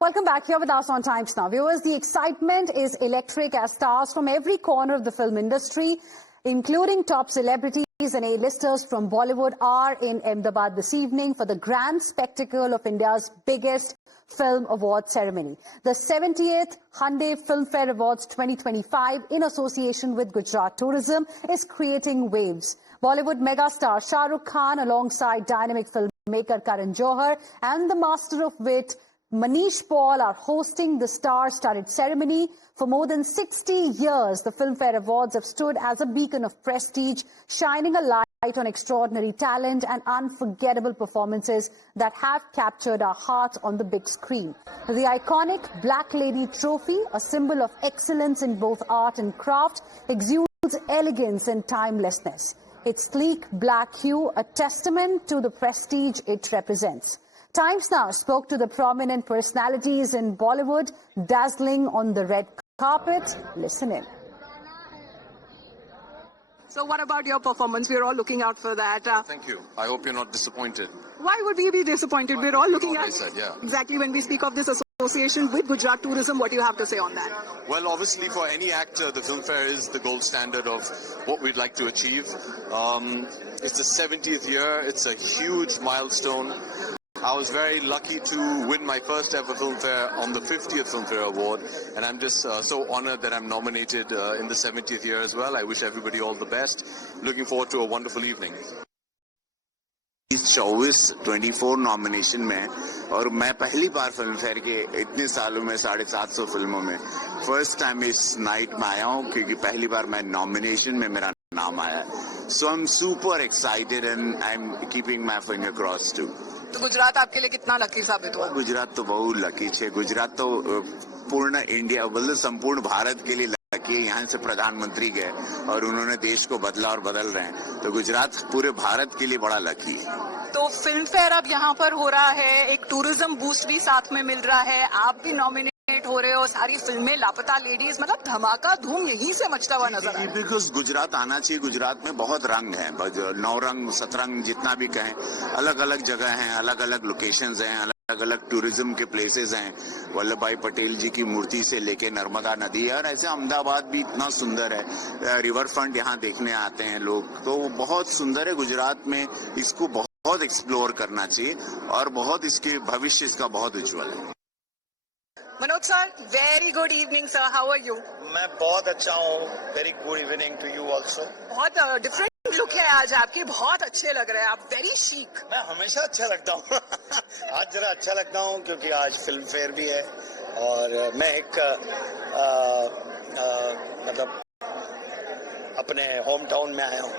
Welcome back here with us on Times Now. Viewers, the excitement is electric as stars from every corner of the film industry, including top celebrities and A-listers from Bollywood, are in Ahmedabad this evening for the grand spectacle of India's biggest film award ceremony. The 70th Hyundai Filmfare Awards 2025, in association with Gujarat Tourism, is creating waves. Bollywood megastar Shah Rukh Khan, alongside dynamic filmmaker Karan Johar and the master of wit Manish Paul, are hosting the star-studded ceremony. For more than 60 years, the Filmfare Awards have stood as a beacon of prestige, shining a light on extraordinary talent and unforgettable performances that have captured our heart on the big screen. The iconic Black Lady Trophy, a symbol of excellence in both art and craft, exudes elegance and timelessness. Its sleek black hue, a testament to the prestige it represents. Times Now spoke to the prominent personalities in Bollywood, dazzling on the red carpet. Listen in. So what about your performance? We're all looking out for that. Thank you. I hope you're not disappointed. Why would we be disappointed? We're all looking at yeah. Exactly. When we speak of this association with Gujarat Tourism, what do you have to say on that? Well, obviously for any actor, the Filmfare is the gold standard of what we'd like to achieve. It's the 70th year. It's a huge milestone. I was very lucky to win my first ever Filmfare on the 50th Filmfare Award, and I'm just so honored that I'm nominated in the 70th year as well. I wish everybody all the best. Looking forward to a wonderful evening. 24 nomination में, और मैं पहली बार film fair के इतने सालों में 750 फिल्मों में फर्स्ट टाइम इस नाइट में आया हूँ, क्योंकि पहली बार मैं नॉमिनेशन में मेरा नाम आया. So I am super excited and I am keeping my finger cross too. तो गुजरात आपके लिए कितना लकी साबित हुआ? गुजरात तो बहुत लकी है. गुजरात तो पूर्ण इंडिया, मतलब संपूर्ण भारत के लिए लकी है. यहाँ से प्रधानमंत्री गए और उन्होंने देश को बदला और बदल रहे हैं, तो गुजरात पूरे भारत के लिए बड़ा लकी है. तो फिल्म फेयर अब यहाँ पर हो रहा है, एक टूरिज्म बूस्ट भी साथ में मिल रहा है, आप भी नॉमिनेट हो रहे हो, सारी फिल्में, लापता लेडीज, मतलब धमाका धूम यहीं से मचता हुआ नजर आ रहा है. बिकॉज गुजरात आना चाहिए. गुजरात में बहुत रंग है, 9 रंग 7 रंग जितना भी कहें, अलग अलग जगह हैं, अलग अलग लोकेशंस हैं, अलग अलग टूरिज्म के प्लेसेस हैं. वल्लभ भाई पटेल जी की मूर्ति से लेके नर्मदा नदी है, और ऐसे अहमदाबाद भी इतना सुंदर है. रिवर फ्रंट यहाँ देखने आते हैं लोग, तो बहुत सुंदर है. गुजरात में इसको बहुत एक्सप्लोर करना चाहिए, और बहुत इसके भविष्य इसका बहुत उज्जवल है. Manoj sir, very good evening sir, how are you? मैं बहुत अच्छा हूँ. Very good evening to you also. बहुत डिफरेंट लुक है आज आपके, बहुत अच्छे लग रहे हैं आप, वेरी शीक. मैं हमेशा अच्छा लगता हूँ. आज जरा अच्छा लगता हूँ क्योंकि आज फिल्म फेयर भी है, और मैं एक मतलब अपने होम टाउन में आया हूँ,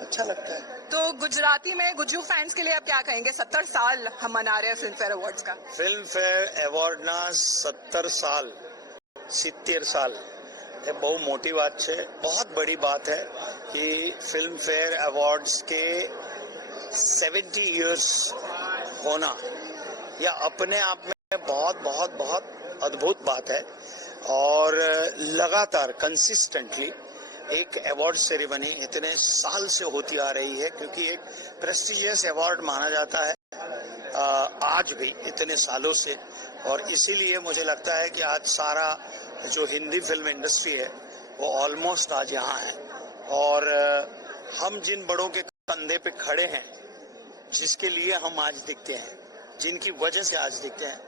अच्छा लगता है. तो गुजराती में गुज्जू फैंस के लिए आप क्या कहेंगे? 70 साल हम मना रहे हैं फिल्म फेयर अवार्ड्स का. फिल्म फेयर एवॉर्ड ना 70 साल 70 साल એ બહુ મોટી વાત છે. बहुत बड़ी बात है कि फिल्म फेयर अवार्ड्स के 70 इयर्स होना, यह अपने आप में बहुत बहुत बहुत अद्भुत बात है. और लगातार कंसिस्टेंटली एक अवार्ड सेरेमनी इतने साल से होती आ रही है, क्योंकि एक प्रेस्टिजियस अवार्ड माना जाता है आज भी इतने सालों से. और इसीलिए मुझे लगता है कि आज सारा जो हिंदी फिल्म इंडस्ट्री है वो ऑलमोस्ट आज यहाँ है, और हम जिन बड़ों के कंधे पे खड़े हैं, जिसके लिए हम आज दिखते हैं, जिनकी वजह से आज दिखते हैं,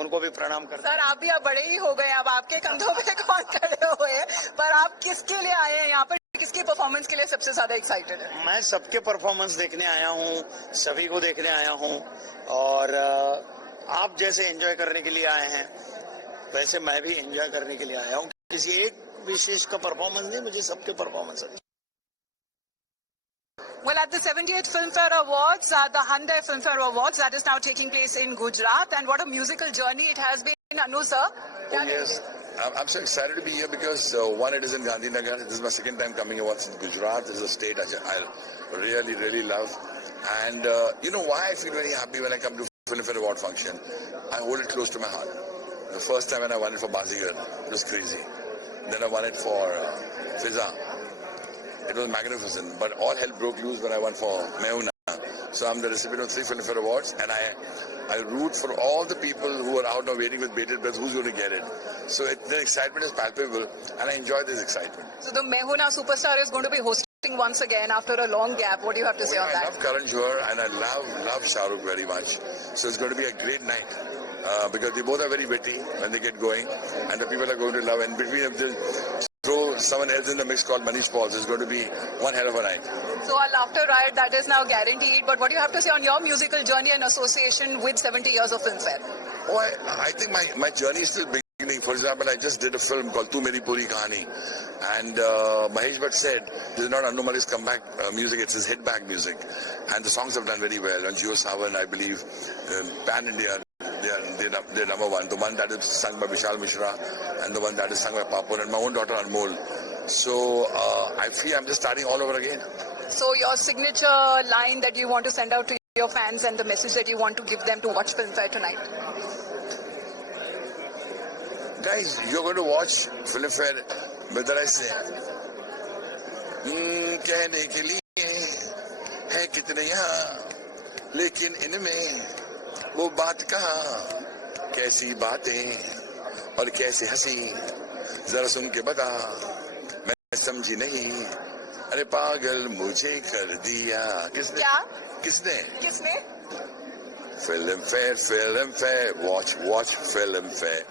उनको भी प्रणाम करते हैं. सर, आप भी अब बड़े ही हो गए, अब आपके कंधों पे कौन खड़े हुए हैं, पर आप किसके लिए आए हैं यहाँ पर? किसकी परफॉर्मेंस के लिए सबसे ज्यादा एक्साइटेड है? मैं सबके परफॉर्मेंस देखने आया हूँ, सभी को देखने आया हूँ, और आप जैसे एंजॉय करने के लिए आए हैं, वैसे मैं भी एंजॉय करने के लिए आया हूँ. किसी एक विशेष का परफॉर्मेंस नहीं, मुझे सबके परफॉर्मेंस है. Well, at the 70th Filmfare Awards, the Hyundai Filmfare Awards, that is now taking place in Gujarat, and what a musical journey it has been, Anu sir. Oh, yes, I'm so excited to be here because one, it is in Gandhinagar. This is my second time coming over in Gujarat. This is a state I really, really love, and you know why I feel very happy when I come to Filmfare Award function? I hold it close to my heart. The first time when I won it for Bazigar, it was crazy. Then I won it for Fiza. It was magnificent, but all hell broke loose when I won for Meuna. So I'm the recipient of 3 Filmfare Awards, and I root for all the people who are out now waiting with bated breath who's going to get it. So the excitement is palpable, and I enjoy this excitement. So the Main Hoon Na Superstar is going to be hosting once again after a long gap. What do you have to say on I that? love Karan Johar and I love Shah Rukh very much. So it's going to be a great night because they both are very witty when they get going, and the people are going to love. And between them, they'll throw someone else in the mix called Manish Paul. So it's going to be one hell of a night. So a laughter riot that is now guaranteed. But what do you have to say on your musical journey and association with 70 years of Filmfare? Oh, I think my journey is still beginning. For example, I just did a film called Tu Meri Puri Kahani, and Mahesh Bhatt said this is not Annu Mali's comeback music; it's his hit back music, and the songs have done very well. On Jio Sawan, I believe, Pan India, they're number one. The one that is sung by Vishal Mishra, and the one that is sung by Papun, and my own daughter Anmol. So I feel I'm just starting all over again. So your signature line that you want to send out to your fans and the message that you want to give them to watch Filmfare tonight? Guys, you're going to watch Filmfare, whether I say, कहने के लिए है कितने यहाँ, लेकिन इनमें वो बात कहाँ, कैसी बातें और कैसे हंसी, जरा सुन के बता, मैं समझी नहीं, अरे पागल मुझे कर दिया, किसने? क्या? किसने? Filmfare, watch Filmfare,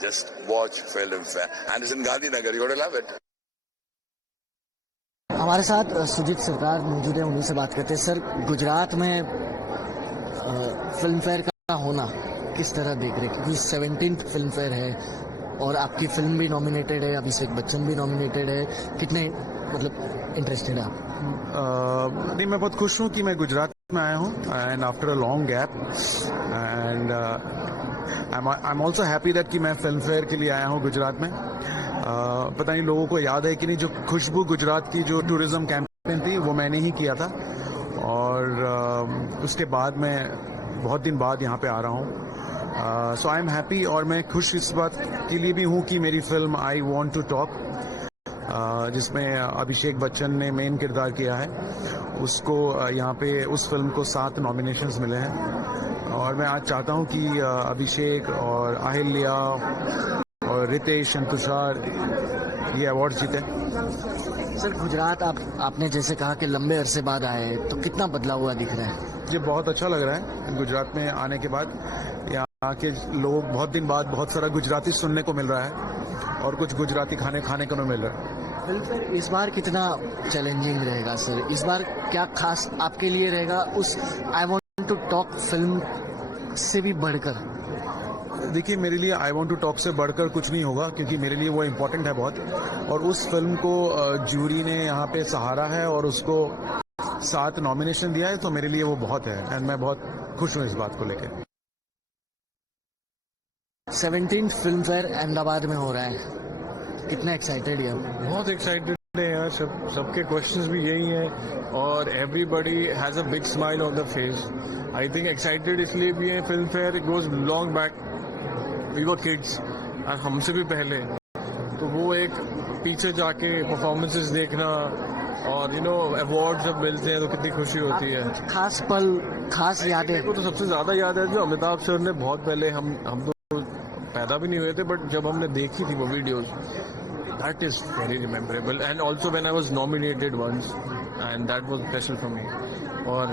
just watch Filmfare. And it's in Gandhinagar, you gotta love it. हमारे साथ सुजीत सरकार मौजूद है, उन्हीं से बात करते हैं। सर, गुजरात में फिल्म फेयर का होना किस तरह देख रहे हैं, क्योंकि 17th फिल्म फेयर है और आपकी फिल्म भी नॉमिनेटेड है, अभिषेक बच्चन भी नॉमिनेटेड है, कितने मतलब इंटरेस्टेड है आप? नहीं, मैं बहुत खुश हूँ कि मैं गुजरात में आया हूँ and after a long gap, and I am also happy that कि मैं फिल्म फेयर के लिए आया हूँ गुजरात में। पता नहीं लोगों को याद है कि नहीं, जो खुशबू गुजरात की जो टूरिज्म कैंपेन थी वो मैंने ही किया था, और उसके बाद मैं बहुत दिन बाद यहाँ पे आ रहा हूँ। सो आई एम हैप्पी, और मैं खुश इस बात के लिए भी हूँ कि मेरी film I want to talk, जिसमें अभिषेक बच्चन ने मेन किरदार किया है, उसको यहाँ पे उस फिल्म को 7 नॉमिनेशंस मिले हैं, और मैं आज चाहता हूँ कि अभिषेक और अहिल्या और रितेश और तुषार ये अवार्ड जीते। सर, गुजरात आपने जैसे कहा कि लंबे अरसे बाद आए, तो कितना बदलाव हुआ दिख रहा है? मुझे बहुत अच्छा लग रहा है गुजरात में आने के बाद। यहाँ के लोग बहुत दिन बाद बहुत सारा गुजराती सुनने को मिल रहा है और कुछ गुजराती खाने को मिल रहा है। फिल्म इस बार कितना चैलेंजिंग रहेगा सर? इस बार क्या खास आपके लिए रहेगा उस I want to talk film से भी बढ़कर? देखिए, मेरे लिए आई वॉन्ट टू टॉक से बढ़कर कुछ नहीं होगा, क्योंकि मेरे लिए वो इम्पोर्टेंट है बहुत, और उस फिल्म को जूरी ने यहाँ पे सहारा है और उसको 7 नॉमिनेशन दिया है, तो मेरे लिए वो बहुत है, एंड मैं बहुत खुश हूँ इस बात को लेकर। 17th फिल्म फेयर अहमदाबाद में हो रहा है, कितना एक्साइटेड है? बहुत एक्साइटेड है यार, सबके क्वेश्चंस भी यही हैं, और everybody has a big smile on the face. I think excited इसलिए भी है, Filmfare goes long back, we were kids, और हमसे भी पहले, तो वो एक पीछे जाके परफॉर्मेंसेस देखना और अवार्ड जब मिलते हैं तो कितनी खुशी होती है। खास पल, खास यादें? को तो सबसे ज्यादा याद है जो अमिताभ सर ने बहुत पहले, हम तो पैदा भी नहीं हुए थे, बट जब हमने देखी थी वो videos, that is very rememberable, and also when I was nominated once, and that was special for me. और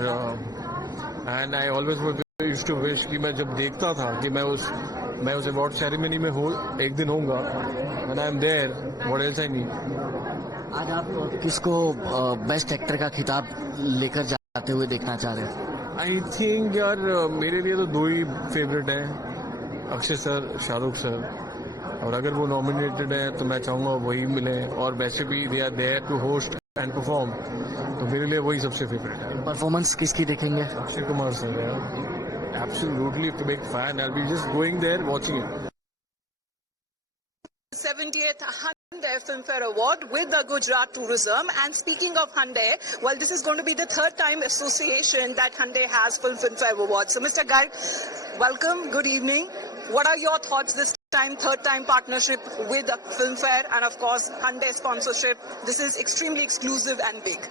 and I always used to wish कि मैं जब देखता था कि मैं उस अवार्ड सेरेमनी में एक दिन होऊंगा, when I am there, what else I need. आज आप किसको बेस्ट एक्टर का खिताब लेकर जाते हुए देखना चाह रहे हैं? आई थिंक यार मेरे लिए तो 2 ही फेवरेट हैं, अक्षय सर, शाहरुख सर, और अगर वो नॉमिनेटेड है तो मैं चाहूँगा वही मिले, और वैसे भी they are there to host and perform, तो मेरे लिए वही सबसे फेवरेट है। परफॉर्मेंस किसकी देखेंगे? अक्षय कुमार सर यार, absolutely big fan. I'll be just going there watching it. 70th Hyundai Filmfare Award with the Gujarat Tourism. And speaking of Hyundai, well, this is going to be the 3rd time association that Hyundai has Filmfare Awards. So, Mr. Garg, welcome. Good evening. What are your thoughts this time, 3rd time partnership with Filmfare and, of course, Hyundai sponsorship? This is extremely exclusive and big.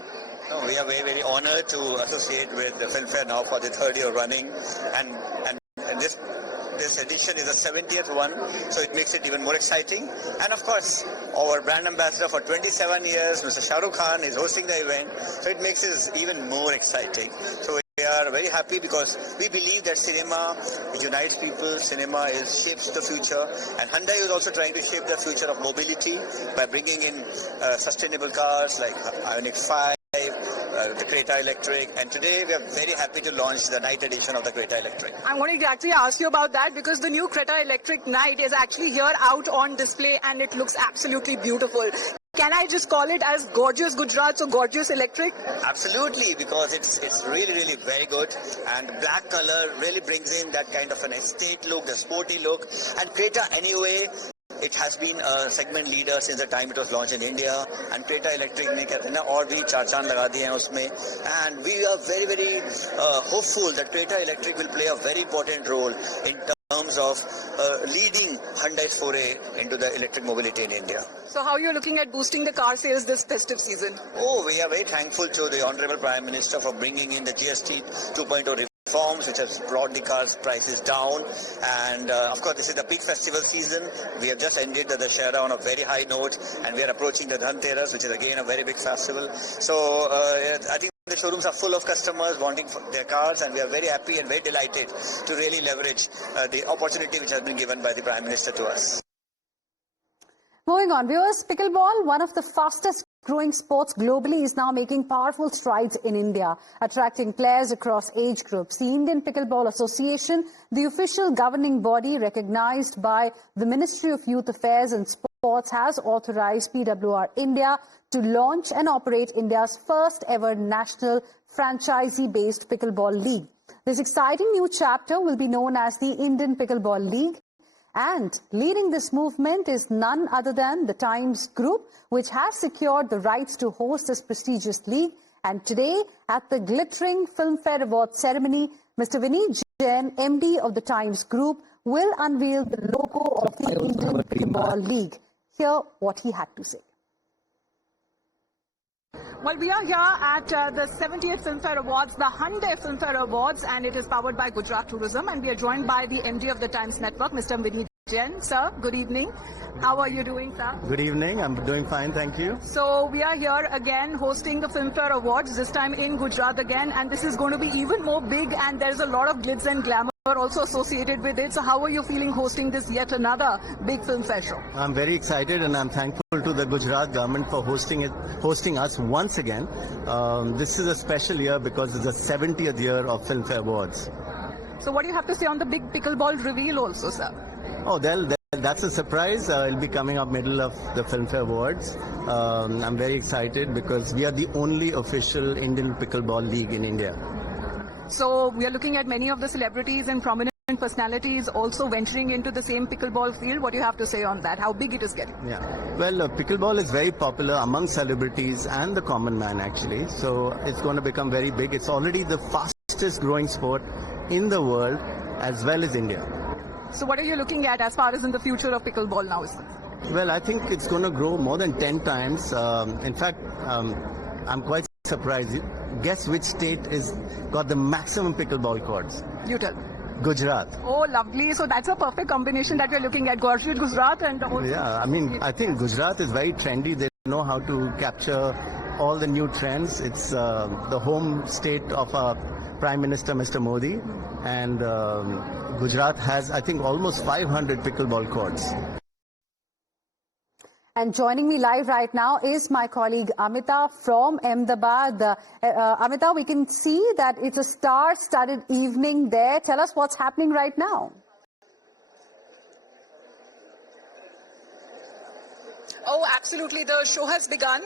No, we are very, very honored to associate with the Filmfare now for the third year running, and this edition is the 70th one, so it makes it even more exciting. And of course, our brand ambassador for 27 years, Mr. Shah Rukh Khan, is hosting the event, so it makes it even more exciting. So we are very happy because we believe that cinema unites people, cinema shapes the future, and Hyundai is also trying to shape the future of mobility by bringing in sustainable cars like Ioniq 5, the Creta Electric, and today we are very happy to launch the night edition of the Creta Electric. I'm going to actually ask you about that because the new Creta Electric Night is actually here out on display and it looks absolutely beautiful. Can I just call it as Gorgeous Gujarat, so Gorgeous Electric? Absolutely, because it's really, really very good, and the black color really brings in that kind of an estate look, the sporty look, and Creta anyway, it has been a segment leader since the time it was launched in India, and Creta Electric ने और भी चार चांद लगा दिए हैं उसमें, and we are very, very hopeful that Creta Electric will play a very important role in terms of leading Hyundai's foray into the electric mobility in India. So how are you looking at boosting the car sales this festive season? Oh, we are very thankful to the Honorable Prime Minister for bringing in the GST 2.0 reforms, which has brought the cars prices down. And of course, this is the peak festival season. We have just ended the Dussehra on a very high note, and we are approaching the Dhanteras, which is again a very big festival. So I think the showrooms are full of customers wanting their cars, and we are very happy and very delighted to really leverage the opportunity which has been given by the Prime Minister to us. Moving on, viewers, pickleball, one of the fastest growing sports globally, is now making powerful strides in India, attracting players across age groups. The Indian Pickleball Association, the official governing body recognized by the Ministry of Youth Affairs and Sports, has authorized PWR India to launch and operate India's first ever national franchisee-based pickleball league. This exciting new chapter will be known as the Indian Pickleball League. And leading this movement is none other than the Times Group, which has secured the rights to host this prestigious league. And today, at the glittering Filmfare Awards ceremony, Mr. Vineet Jain, MD of the Times Group, will unveil the logo of the Indian Pickleball League. Hear what he had to say. Well, we are here at the 70th Filmfare Awards, the Hyundai Filmfare Awards, and it is powered by Gujarat Tourism, and we are joined by the MD of the Times Network, Mr. Vineet Jain. Sir, good evening. How are you doing, sir? Good evening. I'm doing fine, thank you. So we are here again hosting the Filmfare Awards, this time in Gujarat again, and this is going to be even more big, and there's a lot of glitz and glamour also associated with it. So how are you feeling hosting this yet another big Filmfare show? I'm very excited, and I'm thankful to the Gujarat government for hosting us once again. This is a special year because it's the 70th year of Filmfare Awards. So what do you have to say on the big pickleball reveal also, sir? Oh, that's a surprise. It'll be coming up middle of the Filmfare Awards. I'm very excited because we are the only official Indian Pickleball League in India. So we are looking at many of the celebrities and prominent personalities also venturing into the same pickleball field. What do you have to say on that? How big it is getting? Yeah. Well, pickleball is very popular among celebrities and the common man, actually. So it's going to become very big. It's already the fastest growing sport in the world as well as India. So what are you looking at as far as in the future of pickleball now is concerned? Well, I think it's going to grow more than 10 times. In fact, I'm quite surprised. Guess which state is got the maximum pickleball courts? You tell me. Gujarat. Oh, lovely. So that's a perfect combination that we're looking at. Gorgeous Gujarat and also... Yeah, I mean, I think Gujarat is very trendy. They know how to capture all the new trends. It's the home state of our Prime Minister, Mr. Modi. And Gujarat has, I think, almost 500 pickleball courts. And joining me live right now is my colleague Amita from Ahmedabad. Amita, we can see that it's a star-studded evening there. Tell us what's happening right now. Oh, absolutely. The show has begun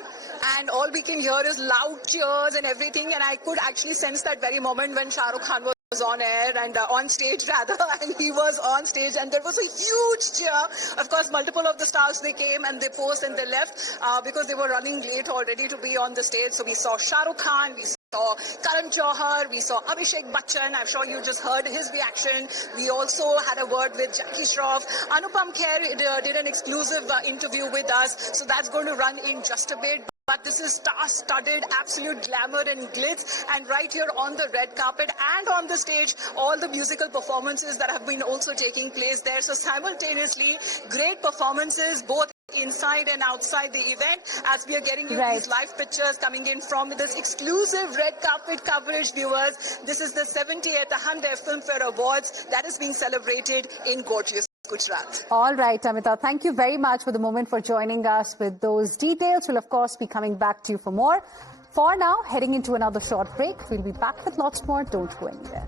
and all we can hear is loud cheers and everything. And I could actually sense that very moment when Shah Rukh Khan was on air and on stage rather, and he was on stage and there was a huge cheer. Of course, multiple of the stars, they came and they posed and they left because they were running late already to be on the stage. So we saw Shah Rukh Khan, we saw Karan Johar, we saw Abhishek Bachchan. I'm sure you just heard his reaction. We also had a word with Jackie Shroff. Anupam Kher did an exclusive interview with us. So that's going to run in just a bit. But this is star-studded, absolute glamour and glitz. And right here on the red carpet and on the stage, all the musical performances that have been also taking place there. So simultaneously, great performances, both inside and outside the event, as we are getting you these live pictures coming in from this exclusive red carpet coverage, viewers. This is the 70th Hyundai Filmfare Awards that is being celebrated in gorgeous Gujarat. All right, Amita, thank you very much for the moment, for joining us with those details. We'll, of course, be coming back to you for more. For now, heading into another short break. We'll be back with lots more. Don't go anywhere.